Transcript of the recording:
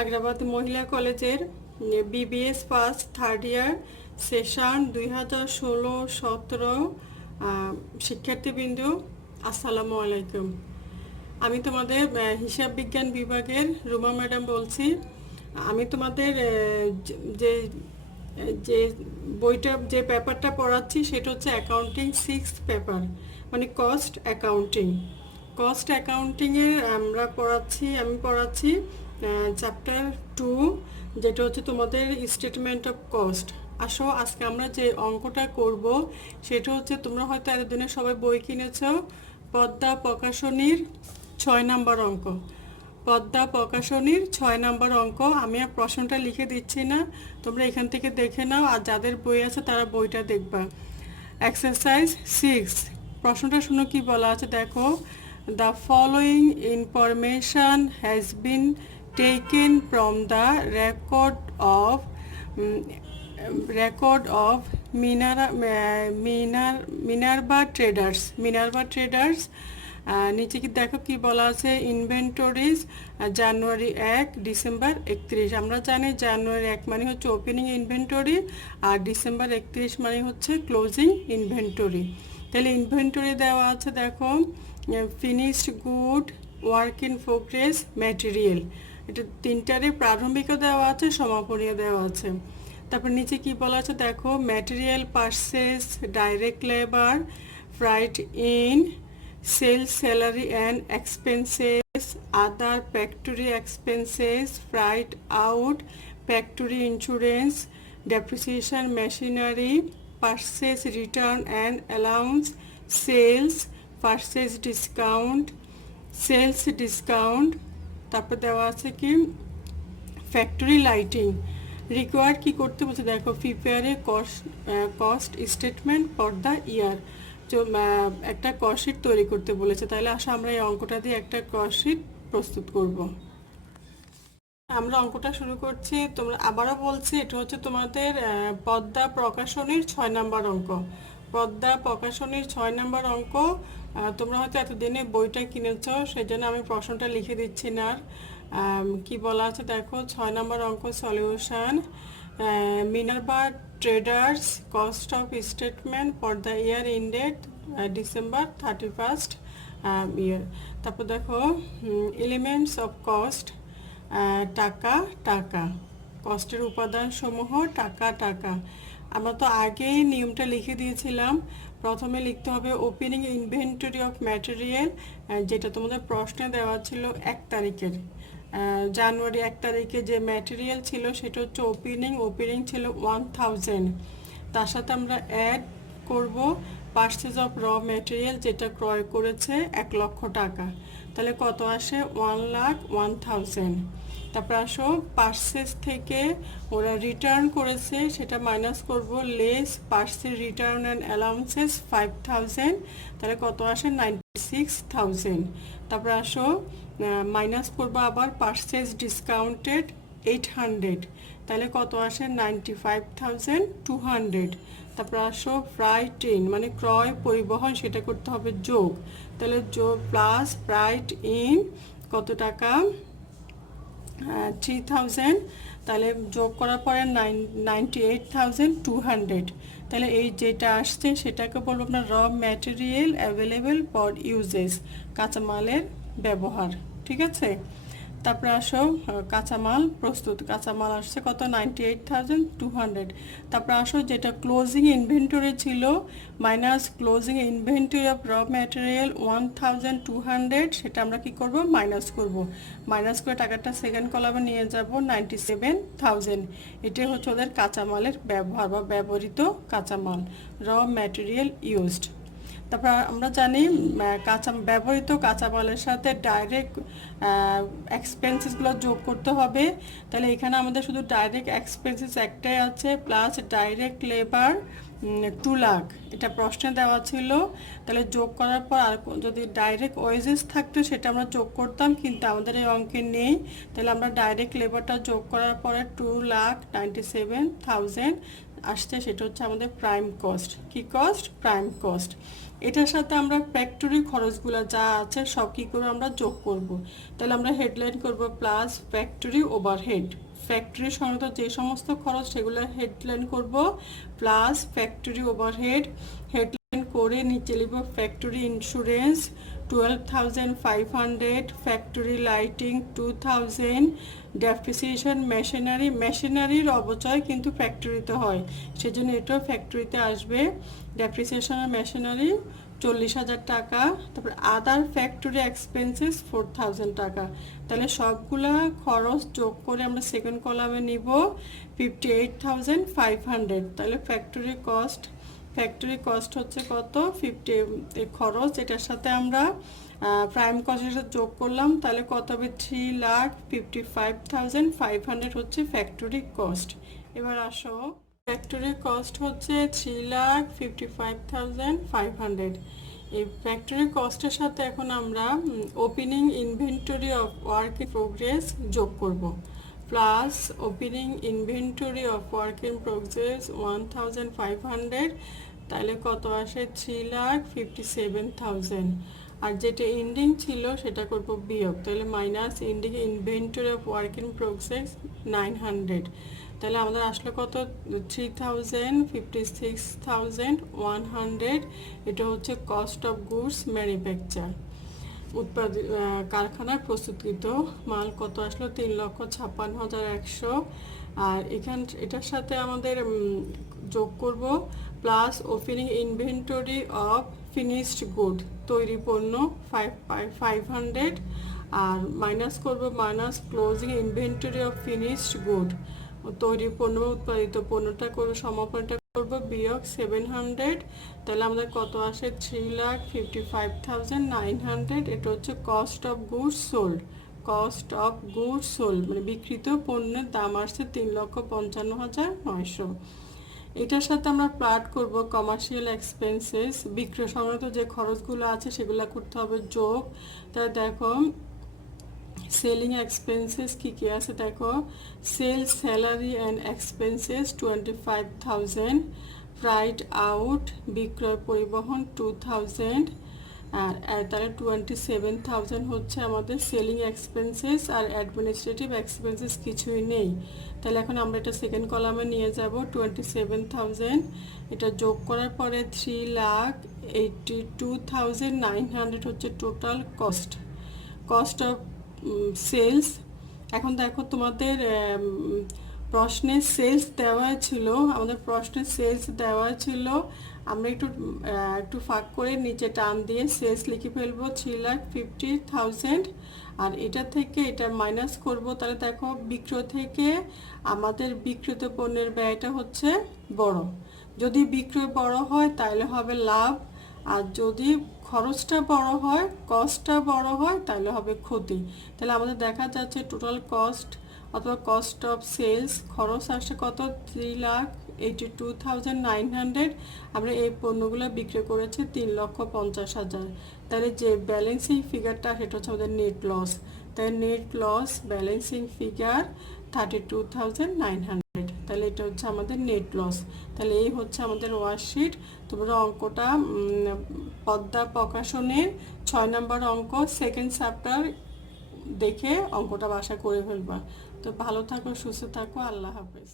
আগ্রাবাদ মহিলা কলেজের BBS first third year session 2016-17 শিক্ষার্থীবৃন্দ, আসসালামু আলাইকুম। আমি তোমাদের হিসাব বিজ্ঞান বিভাগের রুমা ম্যাডাম বলছি। আমি তোমাদের যে যে বইটা যে পেপারটা পড়াচ্ছি সেটা হচ্ছে অ্যাকাউন্টিং 6th পেপার, মানে কস্ট অ্যাকাউন্টিংয়ের আমি পড়াচ্ছি চ্যাপ্টার 2, যেটা হচ্ছে তোমাদের স্টেটমেন্ট অফ কস্ট। আসো আজকে আমরা যে অঙ্কটা করব সেটা হচ্ছে, তোমরা হয়তো এতদিনে সবাই বই কিনেছ, পদ্মা প্রকাশনীর 6 নাম্বার অঙ্ক। পদ্মা প্রকাশনীর 6 নাম্বার অঙ্ক। আমি আর প্রশ্নটা লিখে দিচ্ছি না, তোমরা এখান থেকে দেখে নাও, আর যাদের বই আছে তারা বইটা দেখবা। এক্সারসাইজ 6, প্রশ্নটা শুনো কি বলা আছে দেখো। The following information has been taken from the record of Minerva traders. নিচে কি দেখো কি বলা আছে, ইনভেন্টরিজ জানুয়ারি 1 ডিসেম্বর 31। আমরা জানি জানুয়ারি 1 মানে হচ্ছে ওপেনিং ইনভেন্টরি, আর ডিসেম্বর 31 মানে হচ্ছে ক্লোজিং ইনভেন্টরি। তাহলে ইনভেন্টরি দেওয়া আছে দেখো, finished good, work in progress, material. এটা তিনটারই প্রারম্ভিকও দেওয়া আছে, সমাপনীয় দেওয়া আছে। তারপর নিচে কি বলা আছে দেখো, material purchase, direct labour, freight in, sales, salary and expenses, other factory expenses, freight out, factory insurance, depreciation machinery, purchase return and allowance, sales, purchase discount. তারপর দেওয়া আছে কি ফ্যাক্টরি লাইটিং। রিকোয়ার্ড কি করতে বলছে দেখো, prepare a cost statement for the year. একটা cost sheet তৈরি করতে বলেছে। তাহলে আসলে আমরা এই অঙ্কটা দিয়ে একটা কস্ট শিট প্রস্তুত করব। আমরা অঙ্কটা শুরু করছি। তোমরা আবারও বলছি, এটা হচ্ছে তোমাদের পদ্মা প্রকাশনীর 6 নাম্বার অঙ্ক। পদ্মা প্রকাশনীর 6 নাম্বার অঙ্ক। তোমরা হয়তো এতদিনে বইটা কিনেছ, সেই জন্য আমি প্রশ্নটা লিখে দিচ্ছি না। কি বলা আছে দেখো, 6 নাম্বার অঙ্ক solution. Minerva traders cost of statement for the year ended December 31st ইয়ার। তারপর দেখো এলিমেন্টস অফ কস্ট, টাকা, কস্টের উপাদান সমূহ টাকা। আমরা তো আগেই নিয়মটা লিখে দিয়েছিলাম। প্রথমে লিখতে হবে ওপেনিং ইনভেন্টরি অফ ম্যাটেরিয়াল, যেটা তোমাদের প্রশ্নে দেওয়া ছিল 1 তারিখের, জানুয়ারি 1 তারিখে যে ম্যাটেরিয়াল ছিল সেটা হচ্ছে ওপেনিং ছিল 1000। তার সাথে আমরা অ্যাড করব পারচেজ অফ র ম্যাটেরিয়াল, যেটা ক্রয় করেছে 1 লক্ষ টাকা। তাহলে কত আসে, 1,01,000। তারপর আসো পারচেজ থেকে ওরা রিটার্ন করেছে, সেটা মাইনাস করব, less purchase return and allowances 5,000। তাহলে কত আসে, 96,000। তারপর আসো মাইনাস করবো আবার পারচেজ ডিসকাউন্টেড 800। তাহলে কত আসে, 95,200। তারপর আসো ফ্রাইট ইন মানে ক্রয় পরিবহন, সেটা করতে হবে যোগ। তাহলে যোগ প্লাস ফ্রাইট ইন কত টাকা, 3,000। তাহলে যোগ করার পরে 98,200। তাহলে এই যেটা আসছে সেটাকে বলবো আপনার র ম্যাটেরিয়াল অ্যাভেলেবেল ফর ইউজেস, কাঁচামালের ব্যবহার। ঠিক আছে। তারপরে আসো কাঁচামাল প্রস্তুত, কাঁচামাল আসছে কত, 98,200। তারপরে আসো যেটা ক্লোজিং ইনভেন্টরি ছিল, মাইনাস ক্লোজিং ইনভেন্টরি অফ র ম্যাটেরিয়াল 1,200, সেটা আমরা কি করব, মাইনাস করব। মাইনাস করে টাকাটা সেকেন্ড কলামে নিয়ে যাব, 97,000। এটাই হচ্ছে ওদের কাঁচামালের ব্যবহার বা ব্যবহৃত কাঁচামাল, র ম্যাটেরিয়াল ইউজড। তারপর আমরা জানি ব্যবহৃত কাঁচামালের সাথে ডাইরেক্ট এক্সপেন্সেসগুলো যোগ করতে হবে। তাহলে এখানে আমাদের শুধু ডাইরেক্ট এক্সপেন্সেস একটাই আছে, প্লাস ডাইরেক্ট লেবার 2 লাখ, এটা প্রশ্নে দেওয়া ছিল। তাহলে যোগ করার পর আর যদি ডাইরেক্ট ওয়েজেস থাকতো সেটা আমরা যোগ করতাম, কিন্তু আমাদের এই অঙ্কে নেই। তাহলে আমরা ডাইরেক্ট লেবারটা যোগ করার পরে 2,97,000 আসছে সেটা হচ্ছে আমাদের প্রাইম কস্ট। কি কস্ট? Prime cost. এটার সাথে আমরা ফ্যাক্টরি খরচগুলো যা আছে সব কী করে আমরা যোগ করব। তাহলে আমরা হেডলাইন করব প্লাস ফ্যাক্টরি ওভারহেড। ফ্যাক্টরি সংক্রান্ত যে সমস্ত খরচ সেগুলো হেডলাইন করব প্লাস ফ্যাক্টরি ওভারহেড। হেডলাইন করে নিচে লিখব factory insurance 12,500, factory lighting 2,000, depreciation machinery. মেশিনারির অবচয় কিন্তু ফ্যাক্টরিতে হয়, সেজন্য এটাও ফ্যাক্টরিতে আসবে। ডেপ্রিসিয়েশন মেশিনারি 40,000 টাকা। তারপর আদার ফ্যাক্টরি এক্সপেন্সেস 4,000 টাকা। তাহলে সবগুলা খরচ যোগ করে আমরা সেকেন্ড কলামে নিব 58,500। তাহলে ফ্যাক্টরি কস্ট হচ্ছে কত? 50 খরচ। এটার সাথে আমরা প্রাইম কস্টের সাথে যোগ করলাম, তাহলে কত হবে? 3,55,500 হচ্ছে ফ্যাক্টরি কস্ট। এবার আসো, ফ্যাক্টরি কস্ট হচ্ছে 3,55,500। এই ফ্যাক্টরি কস্টের সাথে এখন আমরা opening inventory of work in progress যোগ করব। Plus opening inventory of work in progress 1,500। তাহলে কত আসে? 3,57,000। আর যেটা এন্ডিং ছিল সেটা করব বিয়োগ, তাহলে minus ending inventory of work in progress 900। তাহলে আমাদের আসলে কত? 3,56,100। এটা হচ্ছে কস্ট অফ গুডস ম্যানুফ্যাকচার। কারখানায় প্রস্তুতকৃত মাল কত আসলো? 3,56,100। আর এটার সাথে আমাদের যোগ করব plus opening inventory of finished good, তৈরি পণ্য 500। আর মাইনাস করব minus closing inventory of finished good, তৈরি পণ্য উৎপাদিত পণ্যটা করব সমাপনটা করব বিয়োগ 700। তাহলে আমাদের কত আসে? 3,55,900। এটা হচ্ছে cost of goods sold. Cost of goods sold মানে বিক্রিত পণ্যের দাম আসছে 3,55,900। এটার সাথে আমরা প্লাট করব কমার্শিয়াল এক্সপেন্সেস, বিক্রয় সংক্রান্ত যে খরচগুলো আছে সেগুলো করতে হবে যোগ। তাই দেখো সেলিং এক্সপেন্সেস কী কী আছে দেখো, sales salary and expenses 25,000, freight out বিক্রয় পরিবহন 2,000। আর তাহলে 27,000 হচ্ছে আমাদের সেলিং এক্সপেন্সেস। আর অ্যাডমিনিস্ট্রেটিভ এক্সপেন্সেস কিছুই নেই। তাহলে এখন আমরা এটা সেকেন্ড কলামে নিয়ে যাব 27,000। এটা যোগ করার পরে 3,82,900 হচ্ছে টোটাল কস্ট অফ সেলস। এখন দেখো তোমাদের প্রশ্নে সেলস দেওয়া ছিল, আমাদের প্রশ্নে সেলস দেওয়া ছিল, আমরা একটু ফাঁক করে নিচে টান দিয়ে সেলস লিখে ফেলবো 3,50,000। আর এটা থেকে এটা মাইনাস করব, তাহলে দেখো বিক্রয় থেকে আমাদের বিক্রিত পণ্যের ব্যয়টা হচ্ছে বড়। যদি বিক্রয় বড় হয় তাহলে হবে লাভ, আর যদি খরচটা বড় হয়, কস্টটা বড় হয়, তাহলে হবে ক্ষতি। তাহলে আমাদের দেখা যাচ্ছে টোটাল কস্ট অথবা কস্ট অফ সেলস খরচ আসছে কত? 3,82,900। আমরা এই পণ্যগুলো বিক্রি করেছি 3,50,000। তাহলে যে ব্যালেন্সিং ফিগারটা সেটা হচ্ছে আমাদের নেট লস। তাই নেট লস ব্যালেন্সিং ফিগার 32,900। তাহলে এটা হচ্ছে আমাদের নেট লস। তাহলে এই হচ্ছে আমাদের ওয়ার্কশিট। তোমরা অঙ্কটা পদ্মা প্রকাশনের 6 নম্বর অঙ্ক সেকেন্ড চ্যাপ্টার দেখে অঙ্কটা বাসা করে ফেলবা। তো ভালো থাকো, সুস্থ থাকো, আল্লাহ হাফেজ।